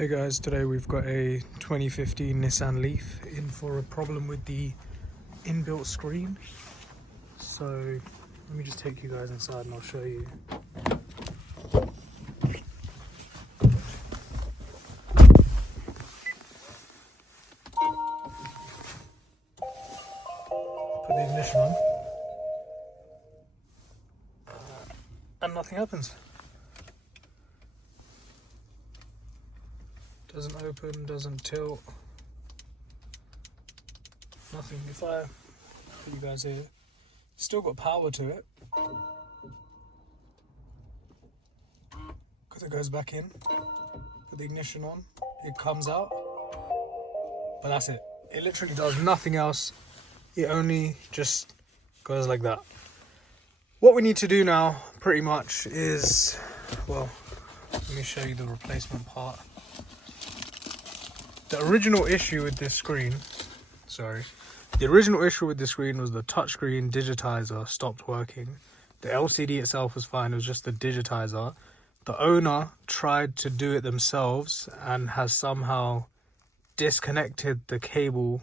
Hey guys, today we've got a 2015 Nissan Leaf in for a problem with the inbuilt screen. So let me just take you guys inside and I'll show you. Put the ignition on and nothing happens. Doesn't open, doesn't tilt, nothing. If I put you guys here, still got power to it because it goes back in. Put the ignition on, it comes out, but that's it. It literally does nothing else. It only just goes like that. What we need to do now pretty much is, well, let me show you the replacement part. The original issue with this screen, the original issue with the screen was the touchscreen digitizer stopped working. The LCD itself was fine, it was just the digitizer. The owner tried to do it themselves and has somehow disconnected the cable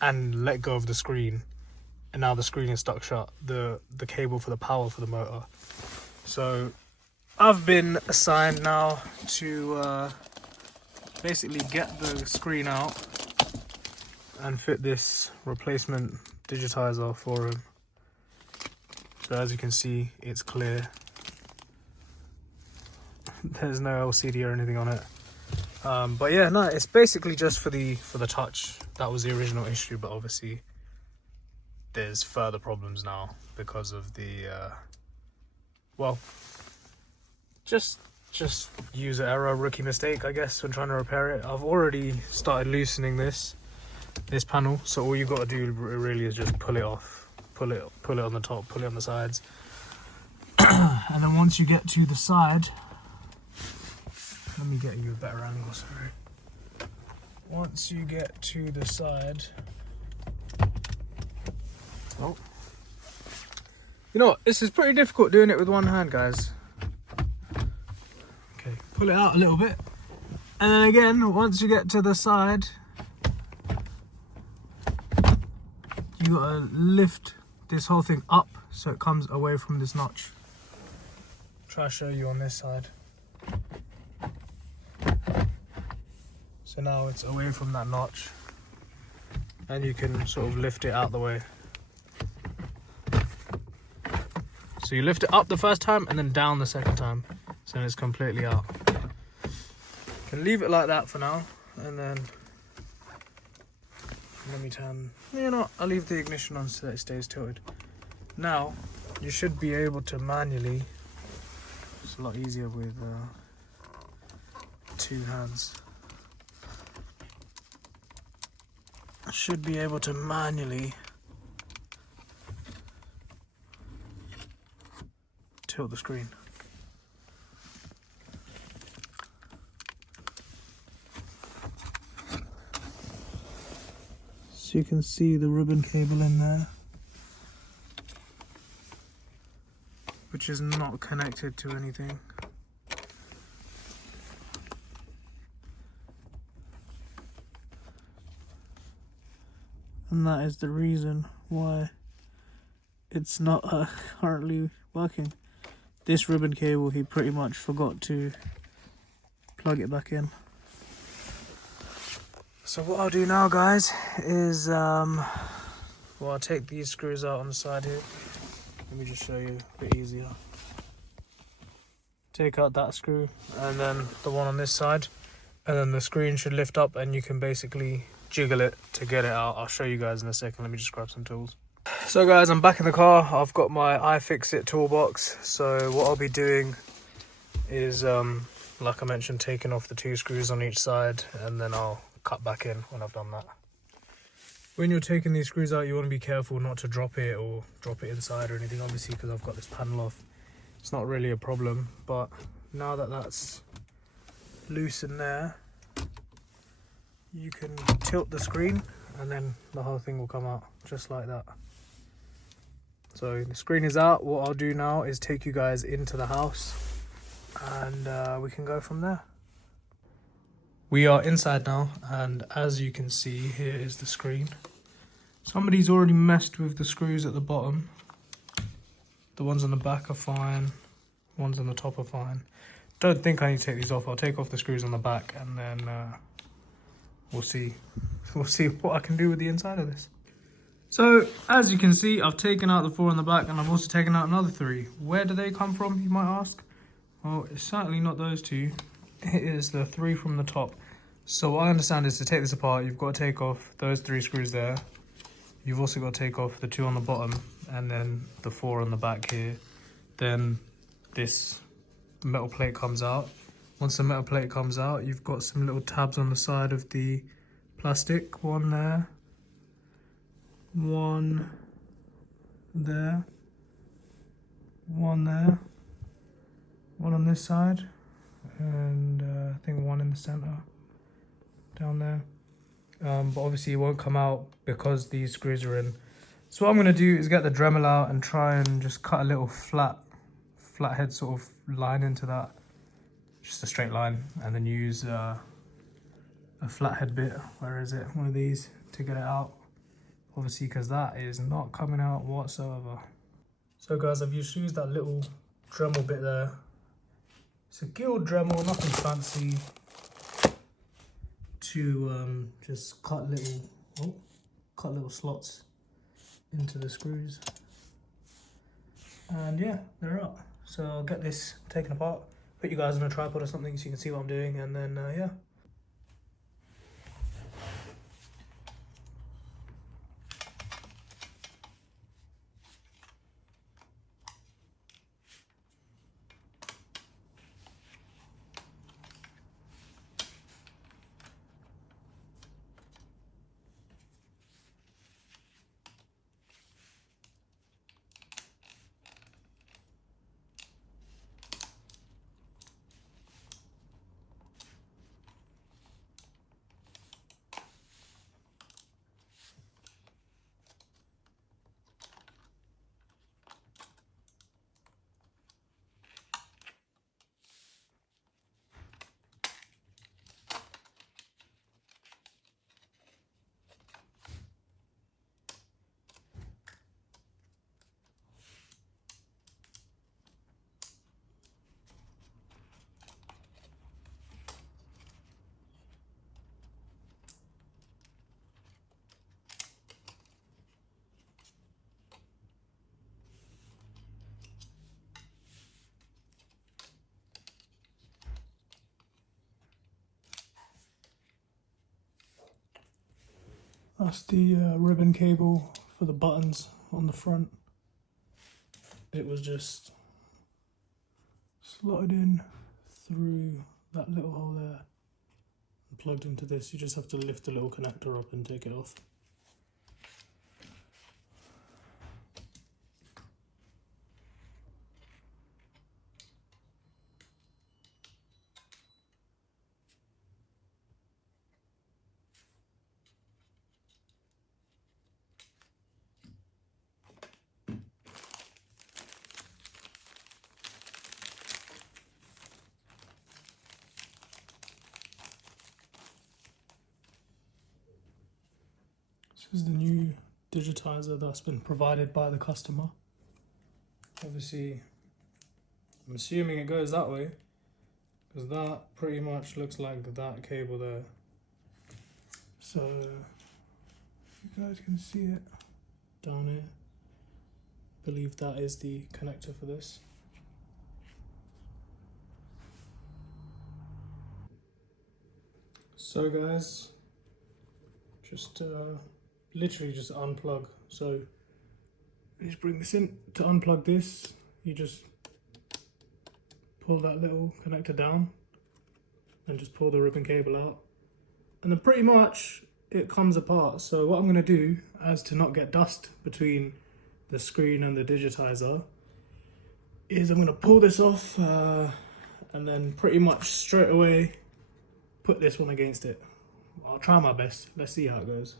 and let go of the screen. And now the screen is stuck shut, the cable for the power for the motor. So I've been assigned now to basically get the screen out and fit this replacement digitizer for him. So as you can see, it's clear. There's no LCD or anything on it. But yeah, no, it's basically just for the touch. That was the original issue, but obviously there's further problems now because of the well, just user error, rookie mistake, I guess, when trying to repair it. I've already started loosening this panel, so all you've got to do really is just pull it off, pull it on the top, pull it on the sides. And then once you get to the side, let me get you a better angle, sorry. Once you get to the side, oh, you know what, this is pretty difficult doing it with one hand, guys. Okay, pull it out a little bit, and then again, once you get to the side, you gotta lift this whole thing up so it comes away from this notch. Try to show you on this side. So now it's away from that notch, and you can sort of lift it out the way. So you lift it up the first time and then down the second time, so it's completely out. You can leave it like that for now, and then let me turn, you know, I'll leave the ignition on so that it stays tilted. Now you should be able to manually, it's a lot easier with two hands. I should be able to manually tilt the screen. So you can see the ribbon cable in there, which is not connected to anything. And that is the reason why it's not currently working. This ribbon cable, he pretty much forgot to plug it back in. So what I'll do now, guys, is well, I'll take these screws out on the side here. Let me just show you a bit easier. Take out that screw and then the one on this side, and then the screen should lift up and you can basically jiggle it to get it out. I'll show you guys in a second. Let me just grab some tools. So guys, I'm back in the car. I've got my iFixit toolbox. So what I'll be doing is, like I mentioned, taking off the two screws on each side, and then I'll cut back in when I've done that. When you're taking these screws out, you want to be careful not to drop it or drop it inside or anything, obviously, because I've got this panel off. It's not really a problem, but now that that's loose in there, you can tilt the screen and then the whole thing will come out just like that. So the screen is out. What I'll do now is take you guys into the house and we can go from there. We are inside now, and as you can see, here is the screen. Somebody's already messed with the screws at the bottom. The ones on the back are fine, ones on the top are fine. Don't think I need to take these off. I'll take off the screws on the back, and then we'll see what I can do with the inside of this. So as you can see, I've taken out the 4 on the back, and I've also taken out another 3. Where do they come from, you might ask? Well, it's certainly not those 2. It is the 3 from the top. So what I understand is to take this apart, you've got to take off those 3 screws there. You've also got to take off the 2 on the bottom, and then the 4 on the back here. Then this metal plate comes out. Once the metal plate comes out, you've got some little tabs on the side of the plastic. One there, one there, one there, one on this side, and I think one in the center down there. But obviously it won't come out because these screws are in. So what I'm going to do is get the Dremel out and try and just cut a little flathead sort of line into that, just a straight line, and then use a flathead bit, where is it, one of these, to get it out, obviously, because that is not coming out whatsoever. So guys, I've used that little Dremel bit there. It's a Guild Dremel, nothing fancy, to just cut little slots into the screws, and yeah, they're up. So I'll get this taken apart, put you guys on a tripod or something so you can see what I'm doing, and then yeah. That's the ribbon cable for the buttons on the front. It was just slotted in through that little hole there and plugged into this. You just have to lift the little connector up and take it off. This is the new digitizer that's been provided by the customer. Obviously, I'm assuming it goes that way, because that pretty much looks like that cable there. So, you guys can see it down here. I believe that is the connector for this. So guys, just literally just unplug. So you just bring this in. To unplug this, you just pull that little connector down and just pull the ribbon cable out, and then pretty much it comes apart. So what I'm going to do, as to not get dust between the screen and the digitizer, is I'm going to pull this off and then pretty much straight away put this one against it. I'll try my best. Let's see how it goes.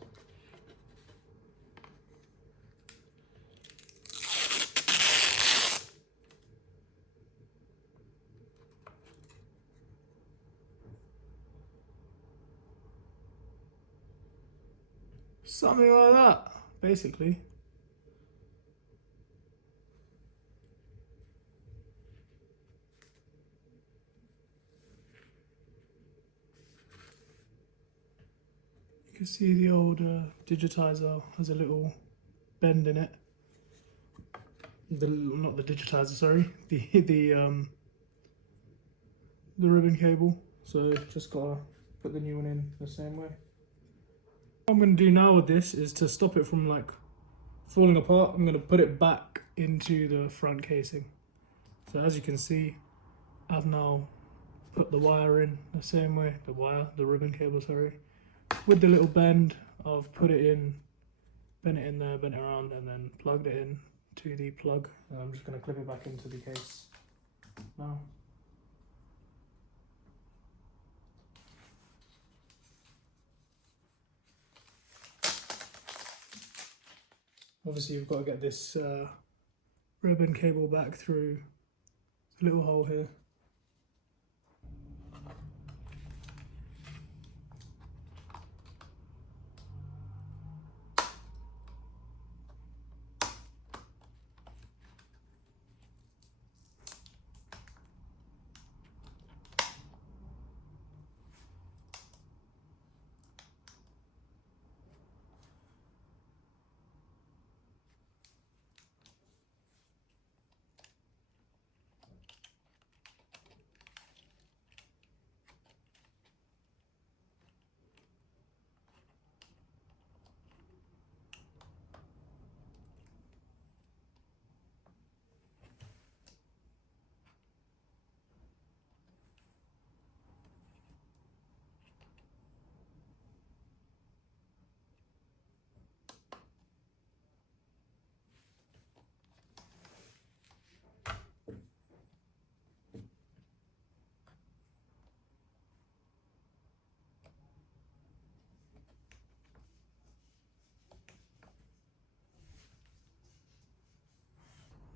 something like that, basically. You can see the old Digitiser has a little bend in it. Not the Digitiser, sorry. The ribbon cable. So just gotta put the new one in the same way. What I'm gonna do now with this is to stop it from like falling apart. I'm gonna put it back into the front casing. So as you can see, I've now put the wire in the same way. The ribbon cable, sorry. With the little bend, I've put it in, bent it in there, bent it around, and then plugged it in to the plug. And I'm just gonna clip it back into the case now. Obviously you've got to get this ribbon cable back through the little hole here.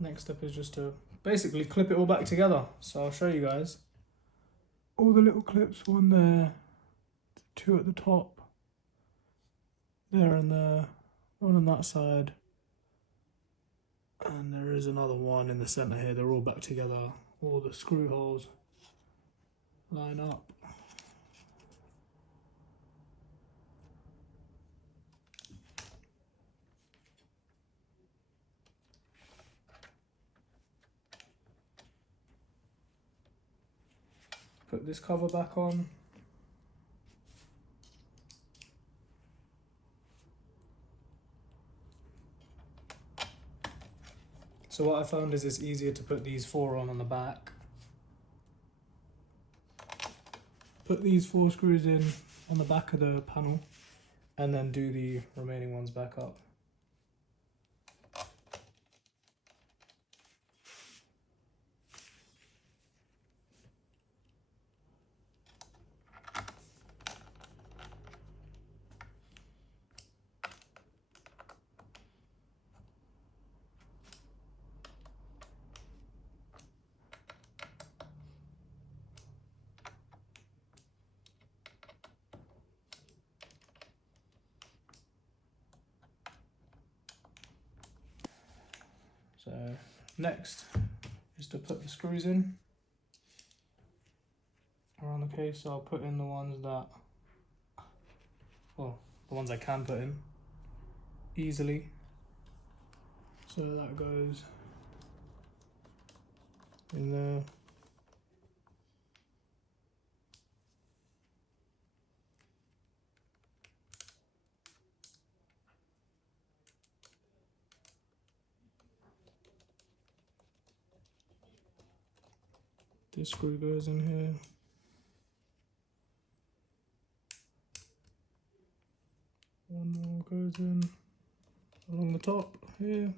Next step is just to basically clip it all back together. So I'll show you guys. All the little clips, one there, two at the top, there and there, one on that side, and there is another one in the centre here. They're all back together. All the screw holes line up. Put this cover back on. So what I found is it's easier to put these four on the back. Put these 4 screws in on the back of the panel and then do the remaining ones back up. So next is to put the screws in around the case. So I'll put in the ones that, well, the ones I can put in easily. So that goes in there. This screw goes in here. One more goes in along the top here.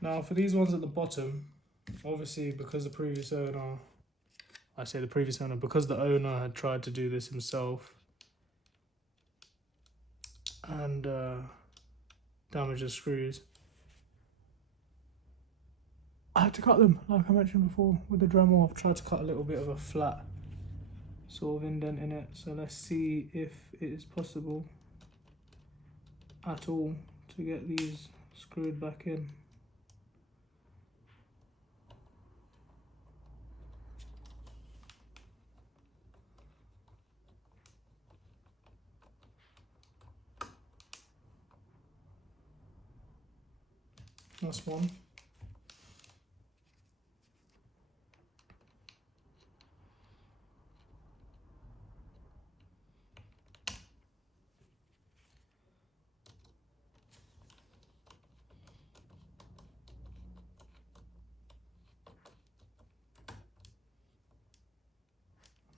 Now for these ones at the bottom, obviously because the previous owner, because the owner had tried to do this himself and damage the screws, I had to cut them, like I mentioned before, with the Dremel. I've tried to cut a little bit of a flat sort of indent in it, so let's see if it is possible at all to get these screwed back in. That's one.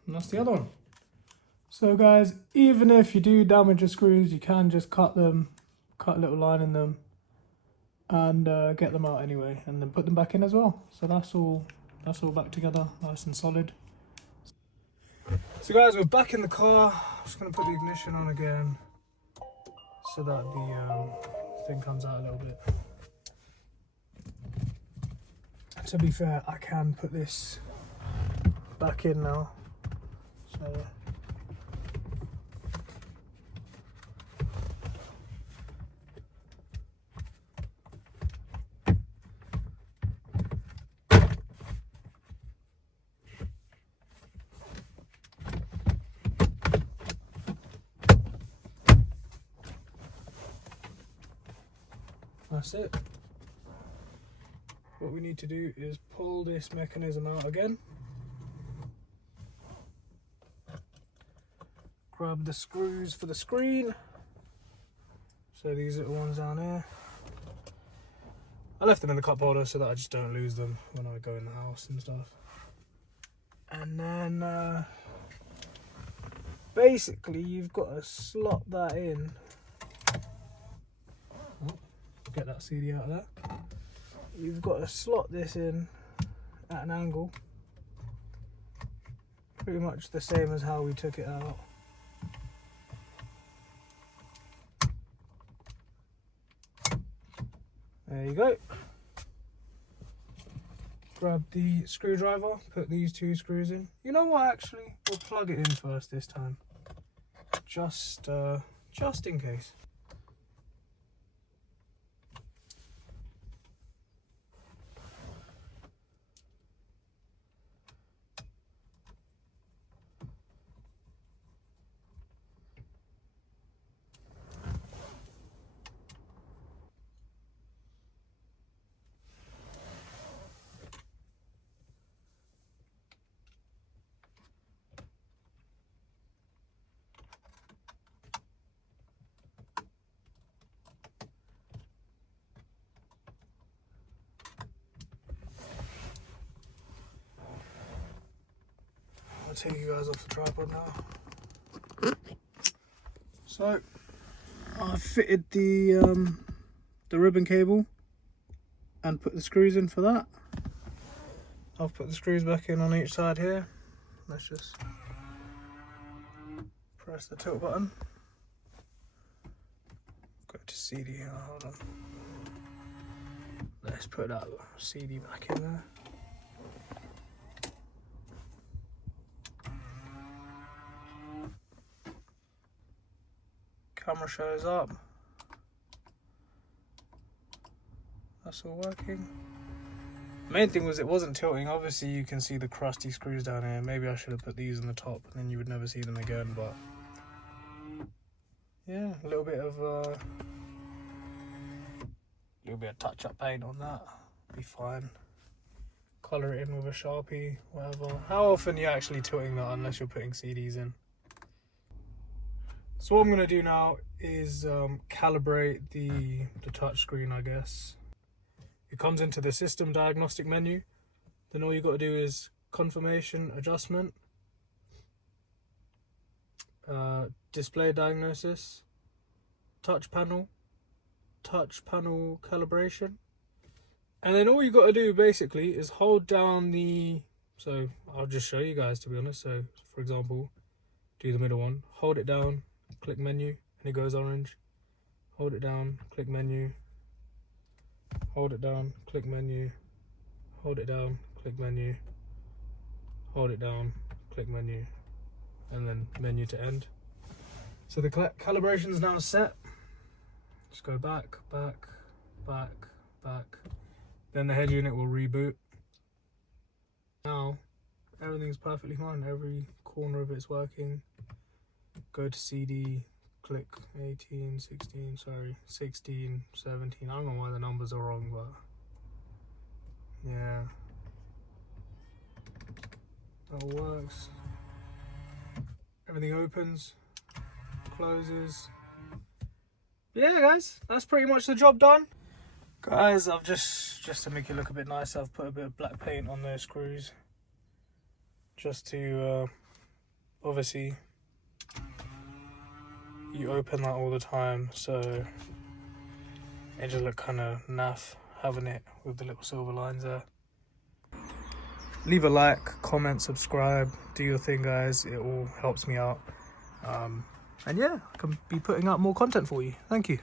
And that's the other one. So guys, even if you do damage the screws, you can just cut them, cut a little line in them, and get them out anyway, and then put them back in as well. So that's all back together, nice and solid. So guys, we're back in the car. I'm just gonna put the ignition on again so that the thing comes out a little bit. To be fair, I can put this back in now. So yeah. That's it. What we need to do is pull this mechanism out again. Grab the screws for the screen. So these are the ones down here. I left them in the cup holder so that I just don't lose them when I go in the house and stuff. And then basically you've got to slot that in. Oh, get that CD out of there. You've got to slot this in at an angle, pretty much the same as how we took it out. There you go. Grab the screwdriver, put these two screws in. You know what, actually, we'll plug it in first this time, just in case. I'll take you guys off the tripod now. So I've fitted the ribbon cable and put the screws in for that. I've put the screws back in on each side here. Let's just press the tilt button. Go to CD here, hold on. Let's put that CD back in there. Camera shows up. That's all working. The main thing was it wasn't tilting. Obviously you can see the crusty screws down here. Maybe I should have put these on the top and then you would never see them again, but yeah, a little bit of touch-up paint on that. Be fine. Colour it in with a Sharpie, whatever. How often are you actually tilting that unless you're putting CDs in? So what I'm going to do now is calibrate the touch screen, I guess. It comes into the system diagnostic menu. Then all you got to do is confirmation adjustment, display diagnosis, touch panel calibration. And then all you got to do basically is hold down the, so I'll just show you guys to be honest. So for example, do the middle one, hold it down, click menu, and it goes orange. Hold it down, click menu, hold it down, click menu, hold it down, click menu, hold it down, click menu, and then menu to end. So the calibration is now set. Just go back, back, back, back. Then the head unit will reboot. Now everything's perfectly fine. Every corner of it's working. Go to CD, click 18, 16, sorry, 16, 17. I don't know why the numbers are wrong, but yeah, that all works. Everything opens, closes. Yeah, guys, that's pretty much the job done. Guys, I've just to make it look a bit nicer, I've put a bit of black paint on those screws, just to obviously you open that all the time, so it just look kind of naff having it with the little silver lines there. Leave a like, comment, subscribe, do your thing, guys. It all helps me out, and yeah, I can be putting out more content for you. Thank you.